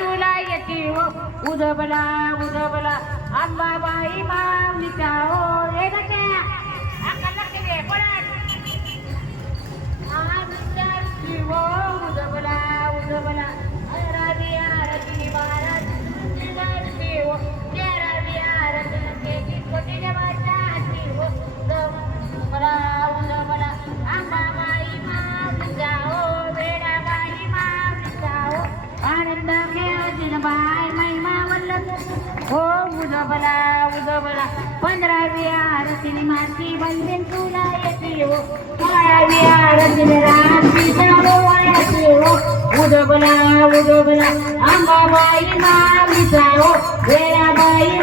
तुला येते हो उदबला उदबला अंबाबाई माऊलीचा हो रे नक्या आका नक्की दे पडत हो उदबला उदबला राधी आरती महाराज हो राधी आरती कोटी देवाची हो उदबला उदबला अंबाबाई माऊलीचा हो वेडाबाई माऊलीचा हो आनंद खेळ बाय महिमा वल्लभ हो उदबला उदबला 15वी आरतीने माती बंदीन तुला येते हो 16वी आरतीने रात्रीचा डोळ्याची हो उदबला उदबला अंबाबाई माऊलीचा हो वेडाबाई